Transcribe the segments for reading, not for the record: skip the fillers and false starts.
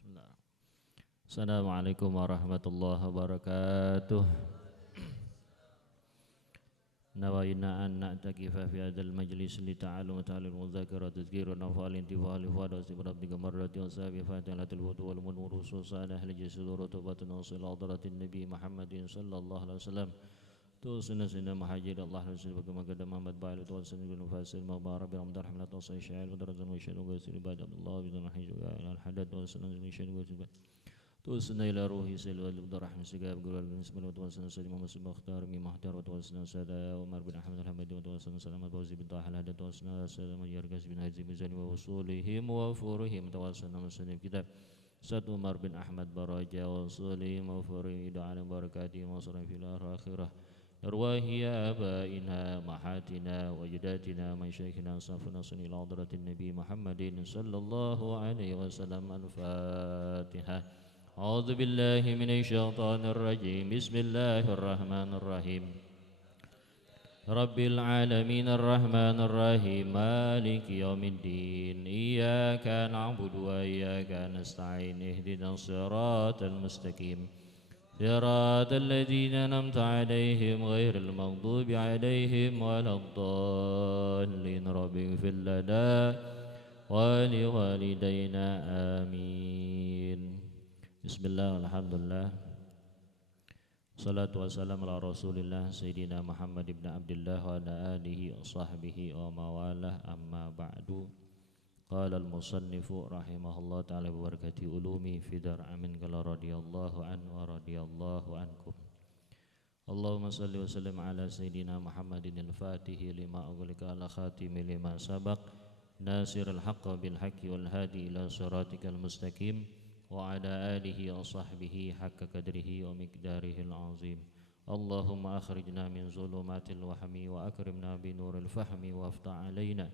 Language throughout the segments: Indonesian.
Bismillah. Assalamualaikum warahmatullahi wabarakatuh. Nawaina an na'takifa fi hadzal majlis li ta'allum ta'allum mudzakara tadhkir wa nafal intifa li fada sibrat tiga marrat wa sabi fatihatul wudu wal munur susana ahli jisudur tubatun usul hadratin nabi Muhammadin sallallahu alaihi wasallam. توصلنا سيدنا محاجر الله نسأل بكما قدم محمد بايل وتوصلنا بالمفاسر مبارك برحمة رحمة توصل الشعير ودرجة وشهد وقسل عباد الله بذن حيث إلى الحدث توصلنا سيدنا وقسل توصلنا إلى روحي سيد والد رحمة سجاب قول بالنسبة وتوصلنا سيدنا محمد مختار من محتار وتوصلنا سيدنا عمر بن أحمد الحمدي وتوصلنا سلامة بوزي بن طه الهدى توصلنا سيدنا يرقس بن هزي بن ووصولهم وفورهم توصلنا مسلم كتاب سيد عمر بن أحمد براجة وصولهم وفورهم إدعاء على بركاته وصرهم في الآخرة أرواح آبائنا محاتنا وجداتنا مشايخنا صفنا صلى إلى حضرة النبي محمد صلى الله عليه وسلم. الفاتحة. أعوذ بالله من الشيطان الرجيم. بسم الله الرحمن الرحيم. رب العالمين الرحمن الرحيم مالك يوم الدين إياك نعبد وإياك نستعين اهدنا الصراط المستقيم صراط الذين أنعمت عليهم غير المغضوب عليهم ولا الضالين رب اغفر لنا ولوالدينا آمين. بسم الله والحمد لله والصلاة والسلام على رسول الله سيدنا محمد بن عبد الله وعلى آله وصحبه وموالاه. أما بعد. قال المصنف رحمه الله تعالى ببركة علومه في دار أمين قال رضي الله عنه ورضي الله عنكم. اللهم صل وسلم على سيدنا محمد الفاتح لما أغلق على خاتم لما سبق ناصر الحق بالحق والهادي إلى صراطك المستقيم وعلى آله وصحبه حق قدره ومقداره العظيم. اللهم أخرجنا من ظلمات الوهم وأكرمنا بنور الفهم وافتح علينا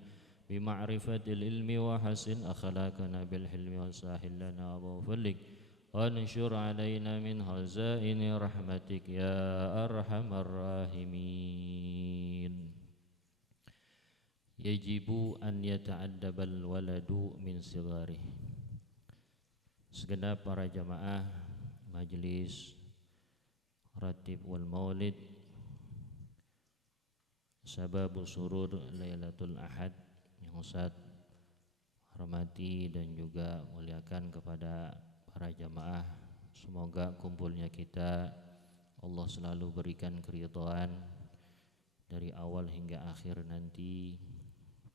بمعرفة العلم وحسن أخلاقنا بالحلم وسهل لنا أبواب فضلك وانشر علينا من خزائن رحمتك يا أرحم الراحمين. يجب أن يتأدب الولد من صغاره. Segenap para jamaah Majlis Ratib wal Maulid Sababu Surur Lailatul Ahad yang Ustaz hormati dan juga muliakan kepada para jamaah, semoga kumpulnya kita Allah selalu berikan keridhaan dari awal hingga akhir nanti,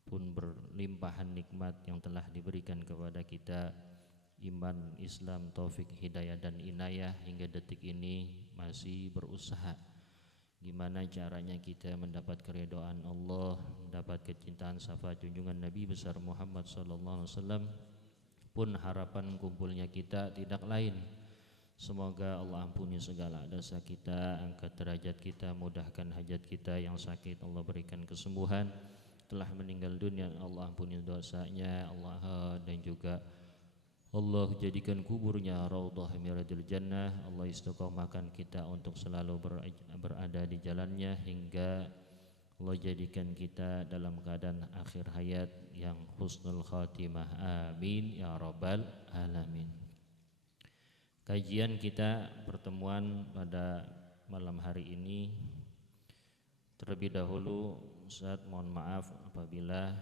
pun berlimpahan nikmat yang telah diberikan kepada kita, iman, Islam, taufik, hidayah dan inayah, hingga detik ini masih berusaha gimana caranya kita mendapat keridhaan Allah, mendapat kecintaan syafaat junjungan Nabi besar Muhammad sallallahu alaihi wasallam. Pun harapan kumpulnya kita tidak lain, semoga Allah ampuni segala dosa kita, angkat derajat kita, mudahkan hajat kita. Yang sakit Allah berikan kesembuhan, telah meninggal dunia Allah ampuni dosanya Allah, dan juga Allah jadikan kuburnya raudhah miradil jannah. Allah istiqomahkan kita untuk selalu berada di jalannya, hingga Allah jadikan kita dalam keadaan akhir hayat yang husnul khatimah. Amin ya rabbal alamin. Kajian kita, pertemuan pada malam hari ini, terlebih dahulu Ustaz mohon maaf apabila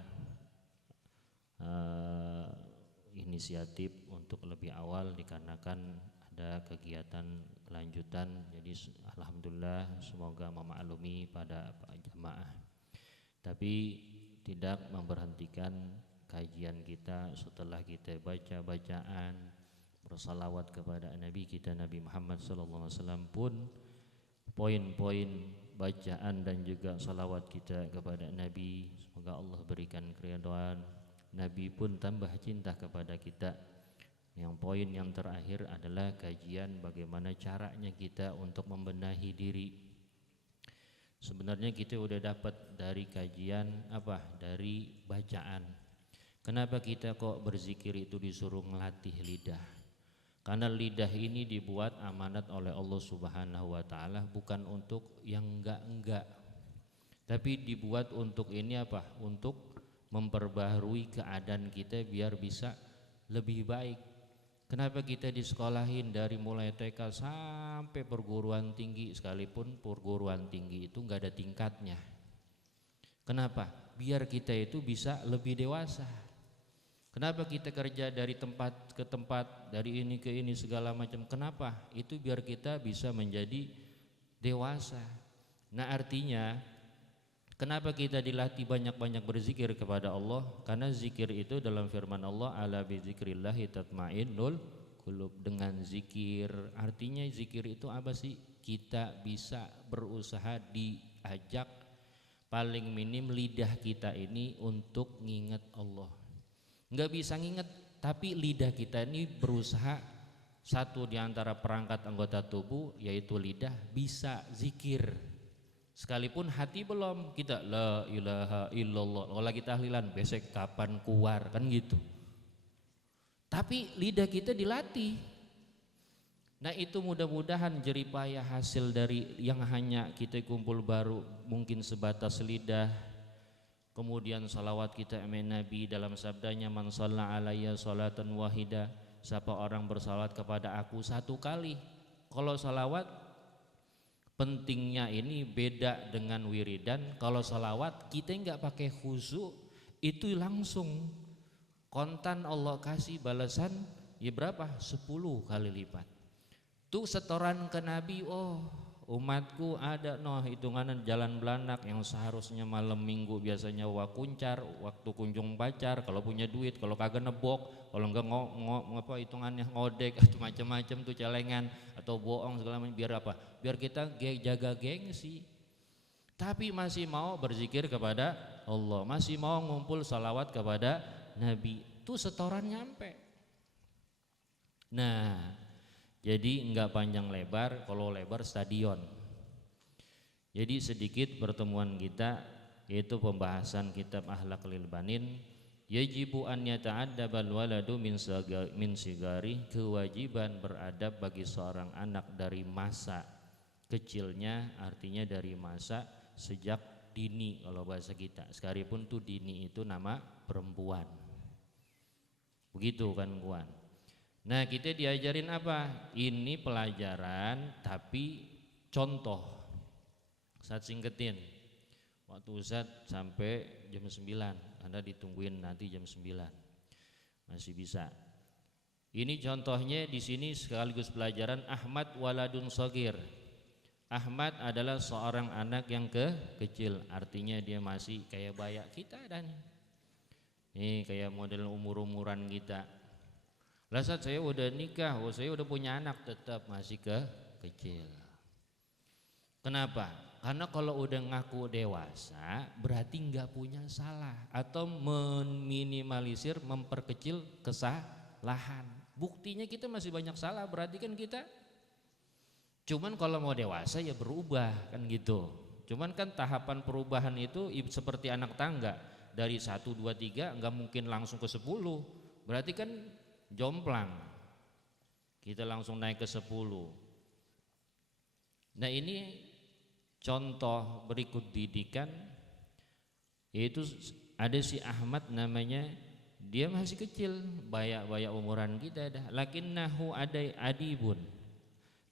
inisiatif untuk lebih awal dikarenakan ada kegiatan lanjutan. Jadi alhamdulillah, semoga memaklumi pada jamaah. Tapi tidak memberhentikan kajian kita setelah kita baca bacaan bersalawat kepada Nabi kita Nabi Muhammad sallallahu alaihi wasallam, pun poin-poin bacaan dan juga salawat kita kepada Nabi, semoga Allah berikan keridhaan. Nabi pun tambah cinta kepada kita. Yang poin yang terakhir adalah kajian bagaimana caranya kita untuk membenahi diri. Sebenarnya kita udah dapat dari kajian apa? Dari bacaan. Kenapa kita kok berzikir itu disuruh ngelatih lidah? Karena lidah ini dibuat amanat oleh Allah Subhanahu wa taala, bukan untuk yang enggak-enggak. Tapi dibuat untuk ini apa? Untuk memperbaharui keadaan kita biar bisa lebih baik. Kenapa kita disekolahin dari mulai TK sampai perguruan tinggi, sekalipun perguruan tinggi itu nggak ada tingkatnya. Kenapa? Biar kita itu bisa lebih dewasa. Kenapa kita kerja dari tempat ke tempat, dari ini ke ini segala macam? Kenapa? Itu biar kita bisa menjadi dewasa. Nah artinya kenapa kita dilatih banyak-banyak berzikir kepada Allah? Karena zikir itu dalam firman Allah, ala bizikrillahi tatmainnul qulub. Dengan zikir, artinya zikir itu apa sih? Kita bisa berusaha diajak paling minim lidah kita ini untuk nginget Allah. Nggak bisa nginget, tapi lidah kita ini berusaha, satu di antara perangkat anggota tubuh yaitu lidah bisa zikir. Sekalipun hati belum, kita la ilaha illallah, kalau lagi tahlilan besok kapan keluar kan gitu. Tapi lidah kita dilatih. Nah itu mudah-mudahan jeripayah hasil dari yang hanya kita kumpul baru mungkin sebatas lidah. Kemudian salawat kita amin Nabi dalam sabdanya, man shalla alayya sholatan wahida, siapa orang bersalawat kepada aku satu kali. Kalau salawat pentingnya ini beda dengan wiridan. Kalau salawat kita nggak pakai khusyuk, itu langsung kontan Allah kasih balasan ya berapa? 10 kali lipat. Tuh setoran ke Nabi, oh umatku ada hitungan jalan belanak yang seharusnya malam minggu biasanya kuncar, waktu kunjung pacar, kalau punya duit, kalau kagak nebok, kalau enggak hitungannya ngodek atau macam-macam tuh celengan atau bohong segala macam. Biar apa? Biar kita jaga gengsi. Tapi masih mau berzikir kepada Allah, masih mau ngumpul salawat kepada Nabi, tuh setoran nyampe. Nah jadi enggak panjang lebar, kalau lebar stadion. Jadi sedikit pertemuan kita yaitu pembahasan kitab Akhlaq lil Banin. Yajibu an yata'addabal waladu min sigari, kewajiban beradab bagi seorang anak dari masa kecilnya, artinya dari masa sejak dini kalau bahasa kita. Sekalipun tuh dini itu nama perempuan. Begitu kan kawan. Nah kita diajarin apa? Ini pelajaran tapi contoh. Ustadz singketin, waktu Ustadz sampai jam 9, Anda ditungguin nanti jam 9, masih bisa. Ini contohnya di sini sekaligus pelajaran. Ahmad waladun shagir. Ahmad adalah seorang anak yang kecil, artinya dia masih kayak bayak kita dan ini kayak model umur-umuran kita. Lah saat saya udah nikah, saya udah punya anak, tetap masih kecil. Kenapa? Karena kalau udah ngaku dewasa berarti nggak punya salah atau meminimalisir, memperkecil kesalahan. Buktinya kita masih banyak salah, berarti kan kita. Cuman kalau mau dewasa ya berubah kan gitu. Cuman kan tahapan perubahan itu seperti anak tangga, dari 1, 2, 3 nggak mungkin langsung ke 10. Berarti kan jomplang, kita langsung naik ke 10. Nah ini contoh berikut didikan, yaitu ada si Ahmad namanya, dia masih kecil, bayak-bayak umuran kita dah. Lakinnahu adibun,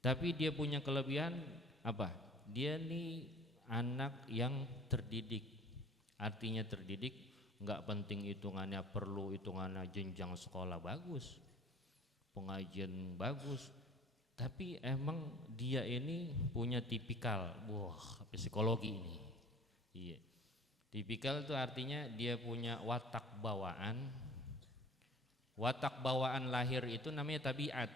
tapi dia punya kelebihan apa? Dia nih anak yang terdidik. Artinya terdidik, nggak penting hitungannya, perlu hitungannya jenjang sekolah bagus, pengajian bagus, tapi emang dia ini punya tipikal, psikologi ini. Iya. Tipikal itu artinya dia punya watak bawaan. Watak bawaan lahir itu namanya tabiat.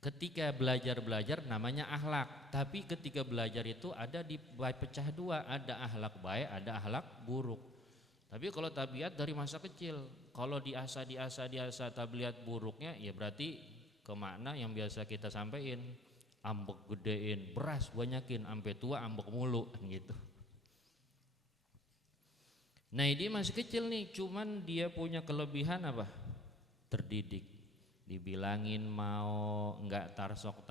Ketika belajar namanya akhlak, tapi ketika belajar itu ada dipecah dua, ada akhlak baik, ada akhlak buruk. Tapi kalau tabiat dari masa kecil, kalau diasah tabiat buruknya ya berarti ke makna yang biasa kita sampaikan, ambek gedein, beras banyakin, sampai tua ambek mulu gitu. Nah dia masih kecil nih, cuman dia punya kelebihan apa? Terdidik. Dibilangin mau enggak tarsok,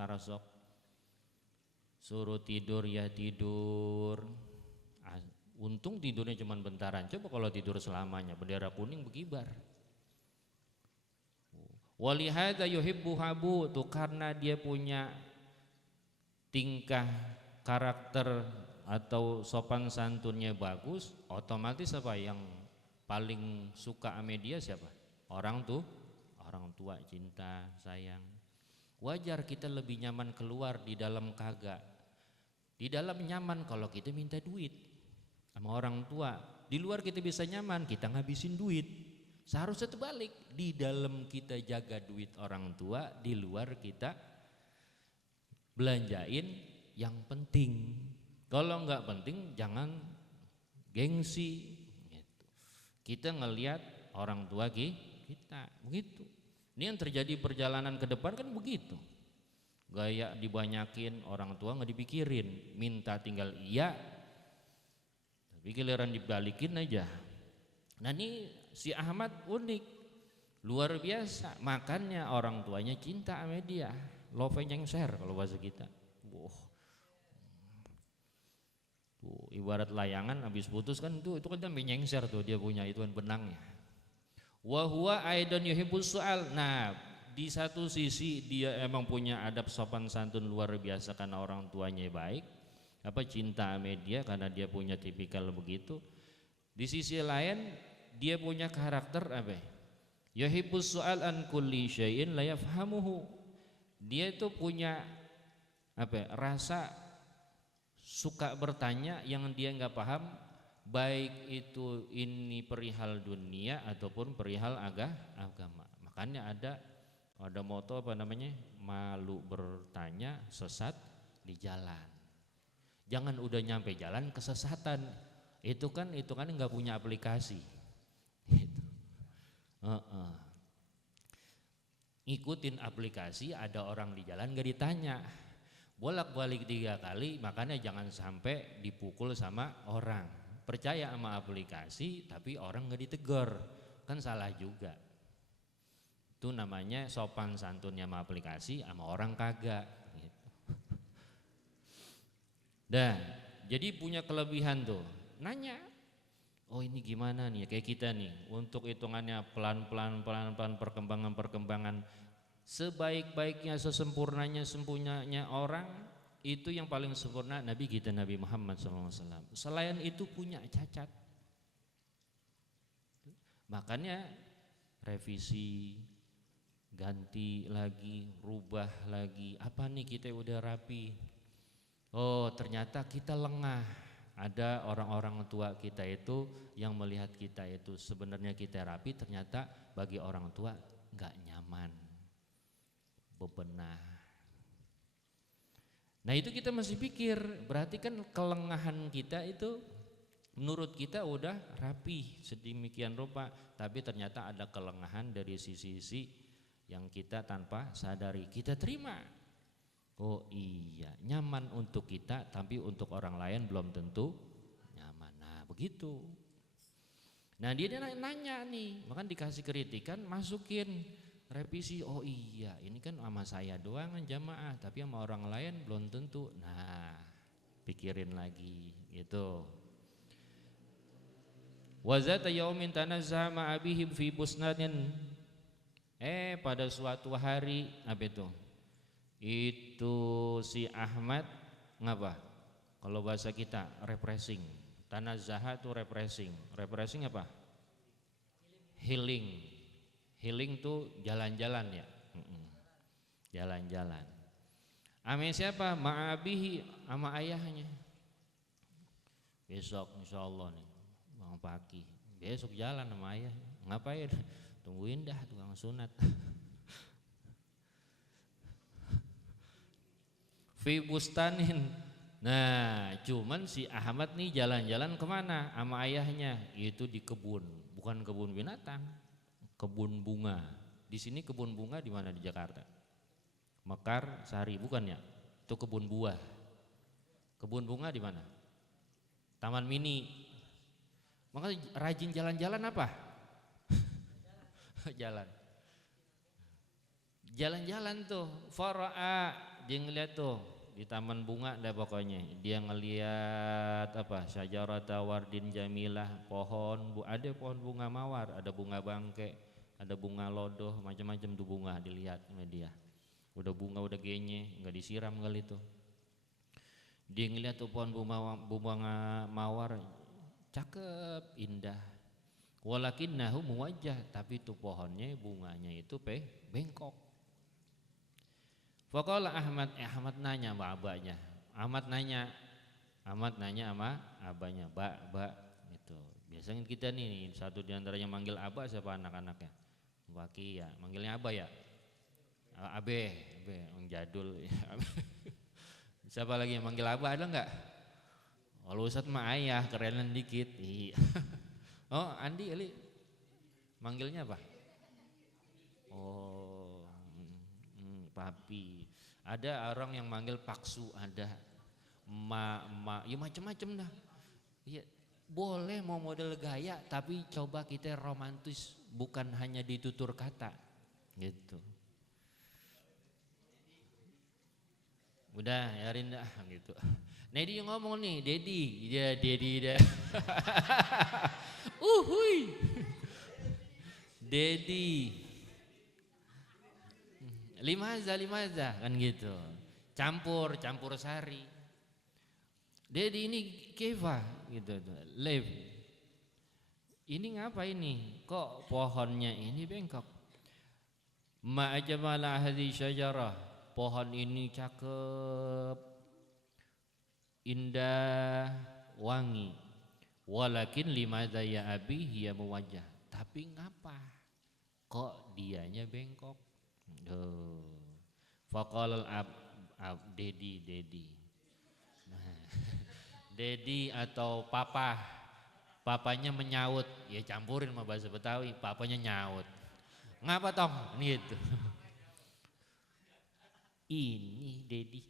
suruh tidur ya tidur. Untung tidurnya cuma bentaran. Coba kalau tidur selamanya, bendera kuning berkibar. Walihada yuhibbuha bu tuh karena dia punya tingkah karakter atau sopan santunnya bagus, otomatis apa yang paling suka sama dia siapa? Orang tua cinta sayang. Wajar kita lebih nyaman keluar, di dalam kagak. Di dalam nyaman kalau kita minta duit sama orang tua, di luar kita bisa nyaman, kita ngabisin duit. Seharusnya terbalik, di dalam kita jaga duit orang tua, di luar kita belanjain yang penting. Kalau nggak penting jangan gengsi gitu. Kita ngelihat orang tua kita begitu. Ini yang terjadi perjalanan ke depan kan begitu. Gaya dibanyakin, orang tua nggak dipikirin, minta tinggal iya, tapi giliran dibalikin aja. Nah ini si Ahmad unik, luar biasa, makanya orang tuanya cinta sama dia, love nyengser kalau bahasa kita. Wow. Tuh, ibarat layangan habis putus kan itu kan dia nyengser tuh, dia punya itu kan benangnya. Wa huwa aidan yuhibbus su'al. Nah, di satu sisi dia emang punya adab sopan santun luar biasa karena orang tuanya baik, cinta sama dia karena dia punya tipikal begitu. Di sisi lain dia punya karakter yuhibbus su'al an kulli syai'in la yafhamuhu. Dia itu punya rasa suka bertanya yang dia nggak paham, baik itu ini perihal dunia ataupun perihal agama. Makanya ada moto malu bertanya, sesat di jalan. Jangan udah nyampe jalan kesesatan. Itu kan nggak punya aplikasi. Gitu. Ngikutin aplikasi, ada orang di jalan nggak ditanya. Bolak-balik 3 kali, makanya jangan sampai dipukul sama orang. Percaya sama aplikasi tapi orang nggak ditegur, kan salah juga. Itu namanya sopan santunnya sama aplikasi, sama orang kagak gitu. Dan jadi punya kelebihan tuh, nanya, oh ini gimana nih, kayak kita nih, untuk hitungannya pelan-pelan perkembangan sebaik-baiknya, sempurnanya orang, itu yang paling sempurna Nabi kita, Nabi Muhammad SAW. Selain itu punya cacat. Makanya revisi, ganti lagi, rubah lagi. Apa nih kita udah rapi? Oh ternyata kita lengah. Ada orang-orang tua kita itu yang melihat kita itu sebenarnya kita rapi, ternyata bagi orang tua nggak nyaman, bebenah. Nah itu kita masih pikir, berarti kan kelengahan kita itu menurut kita udah rapi sedemikian rupa, tapi ternyata ada kelengahan dari sisi-sisi yang kita tanpa sadari, kita terima. Oh iya, nyaman untuk kita, tapi untuk orang lain belum tentu nyaman. Nah begitu. Nah dia nanya nih, makanya dikasih kritikan, masukin revisi. Oh iya, ini kan sama saya doang kan jamaah, tapi sama orang lain belum tentu. Nah pikirin lagi gitu. Wa zata yaumin tanazzaha ma abihim fi busnatin. Pada suatu hari itu si Ahmad ngapa? Kalau bahasa kita refreshing. Tanazzaha itu refreshing. Refreshing apa? Healing. Healing tuh jalan-jalan ya. Jalan-jalan. Ame siapa? Ma'abihi, sama ayahnya. Besok insyaallah nih, bang pagi. Besok jalan sama ayah. Ngapain? Tungguin dah tukang sunat. Fi bustanin. Nah cuman si Ahmad nih jalan-jalan kemana sama ayahnya? Itu di kebun, bukan kebun binatang, kebun bunga. Di sini kebun bunga di mana di Jakarta? Mekar Sari bukan ya? Itu kebun buah. Kebun bunga di mana? Taman Mini. Maka rajin jalan-jalan apa? Jalan-jalan tuh. Fara'a, dia ngeliat tuh di taman bunga dah pokoknya. Dia ngeliat syajarata wardin jamilah, ada pohon bunga mawar, ada bunga bangke. ada bunga lodoh, macam-macam tuh bunga dilihat sama dia. Udah bunga udah genye, nggak disiram kali itu. Dia ngeliat tuh pohon bunga mawar, cakep, indah. Walakinnahu muwajjah, tapi itu pohonnya bunganya itu bengkok. Faqala Ahmad nanya sama abahnya. Ahmad nanya sama abahnya, "Ba," gitu. Biasanya kita nih satu di antaranya manggil abah, siapa anak-anaknya? Waki ya, manggilnya abah ya. Abe, orang jadul. Siapa lagi yang manggil abah, ada enggak? Kalau Ustadz mah ayah, kerenan dikit. Iya. Oh, Andi Ali manggilnya apa? Oh, papi. Ada orang yang manggil paksu, ada ma, ya macam-macam dah. Iya, boleh mau model gaya, tapi coba kita romantis, bukan hanya ditutur kata, gitu. Udah, yarin dah, gitu. Dedi yang ngomong nih, Dedi, dia Dedi dah. Hui, Dedi. Limaza kan gitu. Campur sari. Dedi ini keva gitu tuh. Lev. Ini ngapa ini? Kok pohonnya ini bengkok? Ma ajmala hadhihi syajarah. Pohon ini cakep, indah, wangi. Walakin limadza ya abi hiya muwajjah. Tapi ngapa? Kok dianya bengkok? Faqala Dedi. Nah, Dedi atau papanya menyaut, ya campurin sama bahasa Betawi, papanya nyaut. Ngapa tong? Gitu. Ini Dedi,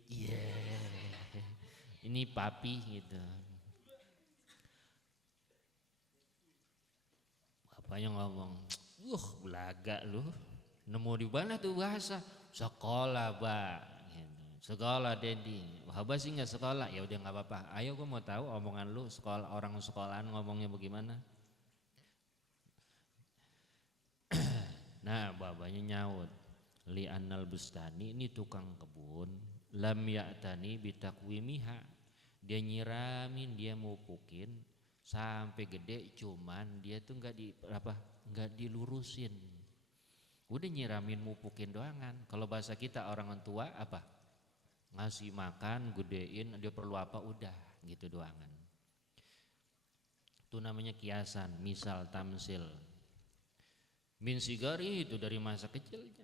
ini papi gitu. Bapaknya ngomong, belaga lu, nemu di mana tuh bahasa? Sekolah, Pak. Gitu. Sekolah Dedi. Wahaba sih nggak sekolah, ya udah nggak apa-apa. Ayo gue mau tahu omongan lu, sekolah orang sekolahan ngomongnya bagaimana? Nah, bapaknya nyaut. Li annal bustani, ini tukang kebun, lam ya'tani bitakwimiha. Dia nyiramin, dia mupukin sampai gede, cuman dia tuh nggak dilurusin. Udah nyiramin mupukin doangan. Kalau bahasa kita orang tua apa? Ngasih makan, gedein, dia perlu apa udah gitu doangan. Itu namanya kiasan, misal, tamsil. Min sigari itu dari masa kecilnya.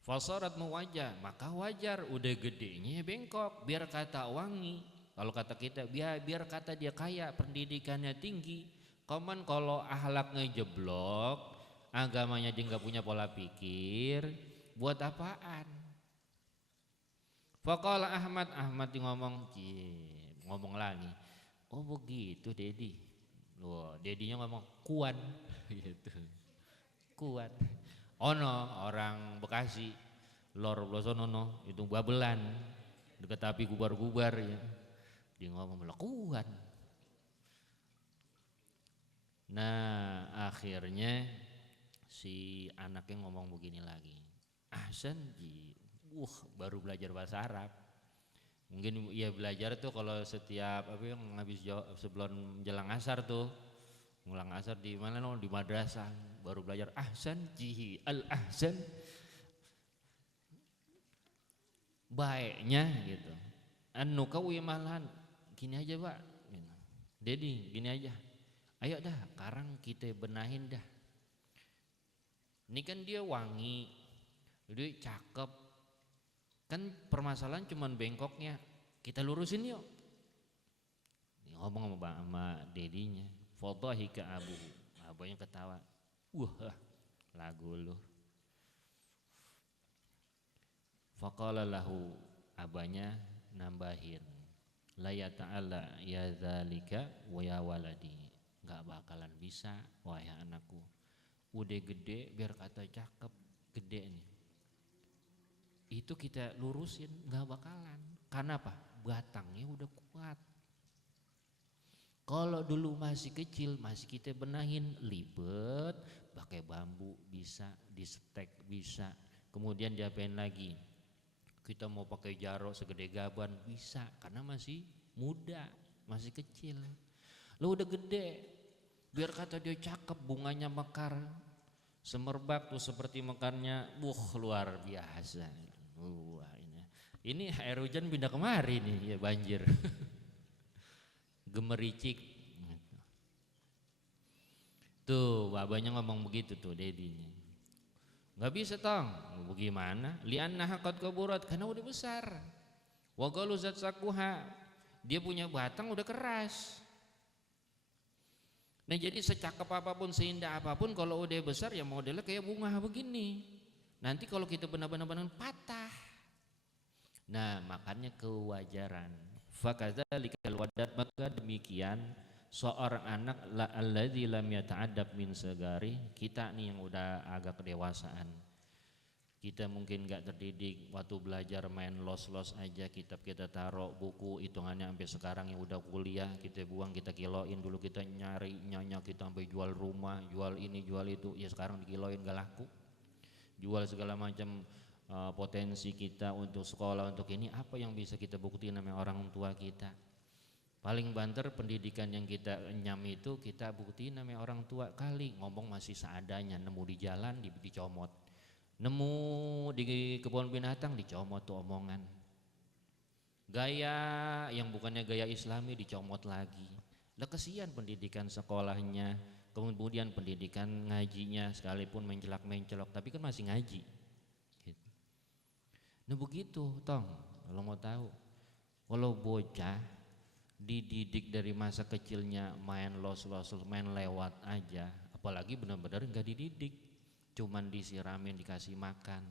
Fasarat muwajjah, maka wajar udah gedenya bengkok, biar kata wangi. Kalau kata kita biar kata dia kaya, pendidikannya tinggi. Koman kalau ahlaknya jeblok, agamanya dia nggak punya pola pikir, buat apaan? Faqala Ahmad ngomong lagi. Oh begitu Dedi. Loh, Dedinya ngomong kuan gitu. Kuan. Ono orang Bekasi, lor blosonono itu Babelan, dekat api gubar-gubar ya. Dia ngomong melakukan. Nah akhirnya si anaknya ngomong begini lagi. Ahsan baru belajar bahasa Arab. Mungkin ya belajar tuh kalau setiap sebelum menjelang asar tuh. Ngulang asar di mana di madrasah baru belajar ahsan al ahsan, baiknya gitu. Anu kawi malahan gini aja Pak, Dedi gini aja, ayo dah sekarang kita benahin dah. Ini kan dia wangi, dia cakep, kan permasalahan cuman bengkoknya, kita lurusin yuk. Ngomong sama Dedinya. Fadhahika abu, abahnya ketawa. Wah, lagu lu. Faqala lahu, abahnya nambahin. La ya ta'ala ya dzalika wa ya waladi. Enggak bakalan bisa wahai anakku. Udah gede biar kata cakep, gede nih. Itu kita lurusin enggak bakalan. Karena apa? Batangnya udah kuat. Kalau dulu masih kecil, masih kita benahin libet, pakai bambu bisa, disetek bisa. Kemudian diapain lagi? Kita mau pakai jarok segede gaban bisa, karena masih muda, masih kecil. Lo udah gede, biar kata dia cakep, bunganya mekar, semerbak tuh seperti mekarnya, luar biasa. Wah, ini air hujan pindah kemari nih, ya banjir. Gemericik. Tuh babanya ngomong begitu tuh dedinya. Nggak bisa tong, bagaimana? Li'annaha qad kaburat, karena udah besar. Wa qalu zat sakuha, dia punya batang udah keras. Nah jadi secakep apapun, seindah apapun, kalau udah besar ya modelnya kayak bunga begini. Nanti kalau kita benar-benar patah. Nah makanya kewajaran. Fakadzalikal wadat, maka demikian seorang anak alladzi lam yata'addab min sagari, kita nih yang udah agak kedewasaan. Kita mungkin gak terdidik, waktu belajar main los-los aja, kitab kita taruh, buku hitungannya sampai sekarang yang udah kuliah kita buang, kita kiloin. Dulu kita nyari nyanyi, kita sampai jual rumah, jual ini, jual itu, ya sekarang dikiloin gak laku. Jual segala macam potensi kita untuk sekolah, untuk ini, apa yang bisa kita buktiin namanya orang tua kita. Paling banter pendidikan yang kita nyam itu kita buktiin namanya orang tua kali. Ngomong masih seadanya, nemu di jalan dicomot, nemu di kebun binatang dicomot tuh omongan. Gaya yang bukannya gaya islami dicomot lagi. Lah kesian pendidikan sekolahnya, kemudian pendidikan ngajinya, sekalipun mencelak-mencelok tapi kan masih ngaji gitu. Nah begitu tong, kalau mau tahu, kalau bocah dididik dari masa kecilnya main los-los, main lewat aja, apalagi benar-benar nggak dididik, cuman disiramin, dikasih makan,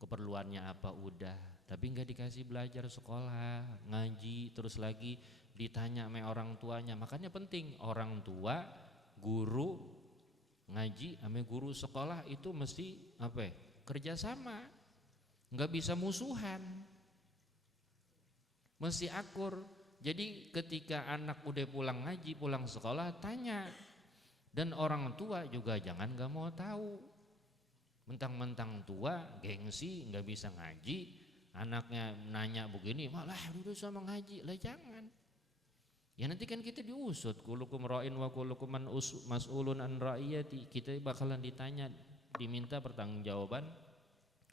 keperluannya apa udah, tapi nggak dikasih belajar sekolah, ngaji, terus lagi ditanya sama orang tuanya. Makanya penting orang tua, guru ngaji sama guru sekolah itu mesti apa? Kerjasama, nggak bisa musuhan, mesti akur. Jadi ketika anak udah pulang ngaji, pulang sekolah, tanya. Dan orang tua juga jangan gak mau tahu. Mentang-mentang tua, gengsi, gak bisa ngaji, anaknya nanya begini, malah dulu sama ngaji, lah jangan. Ya nanti kan kita diusut, kulukum ra'in wa kulukum mas'ulun an ra'iyati, kita bakalan ditanya, diminta pertanggungjawaban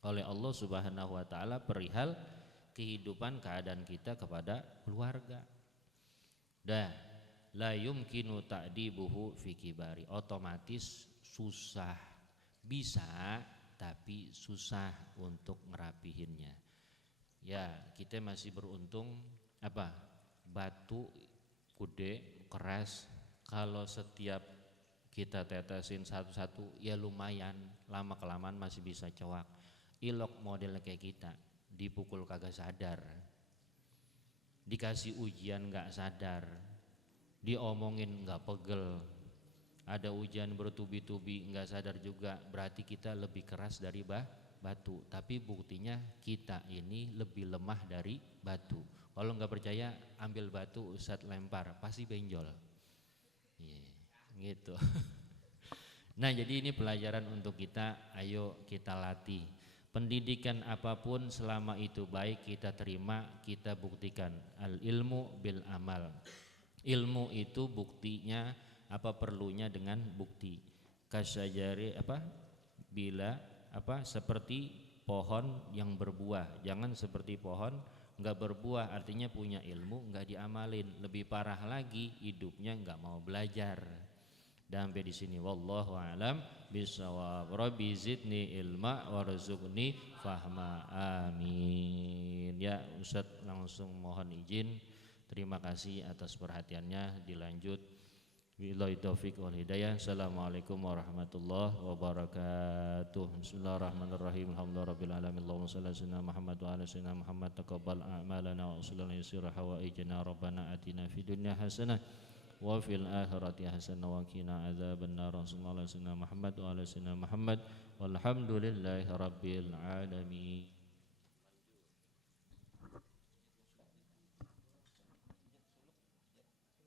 oleh Allah Subhanahu wa taala perihal kehidupan, keadaan kita kepada keluarga. Dah la yumkinu ta'dibuhu fi kibari, otomatis susah, bisa tapi susah untuk ngerapihinnya. Ya kita masih beruntung apa, batu kude keras, kalau setiap kita tetesin satu-satu ya lumayan, lama kelamaan masih bisa cowak. Ilok modelnya kayak kita, dipukul kagak sadar, dikasih ujian gak sadar, diomongin gak pegel, ada ujian bertubi-tubi gak sadar juga, berarti kita lebih keras dari batu. Tapi buktinya kita ini lebih lemah dari batu. Kalau gak percaya ambil batu Ustadz lempar, pasti benjol. Gitu. Nah jadi ini pelajaran untuk kita, ayo kita latih. Pendidikan apapun selama itu baik kita terima, kita buktikan. Al ilmu bil amal. Ilmu itu buktinya apa, perlunya dengan bukti. Kasyajari apa? Bila apa? Seperti pohon yang berbuah. Jangan seperti pohon enggak berbuah, artinya punya ilmu enggak diamalin. Lebih parah lagi hidupnya enggak mau belajar. Dan sampai di sini wallahu alam bisawab. Rabbi zidni ilma warzuqni fahma, amin. Ya Ustadz langsung mohon izin, terima kasih atas perhatiannya, dilanjut. Billahi taufiq wal hidayah. Assalamualaikum warahmatullahi wabarakatuh. Bismillahirrahmanirrahim. Alhamdulillahirabbil alamin. Allahumma shalli ala sayyidina Muhammad wa ala sayyidina Muhammad. Taqabbal a'malana wa usulana yusira hawaijana. Rabbana atina fid dunya hasanah wa fil akhirati hasanah wa qina adzabannar. Sallallahu alaihi wasallam Muhammad wa ala sayyidina Muhammad walhamdulillahi rabbil alamin.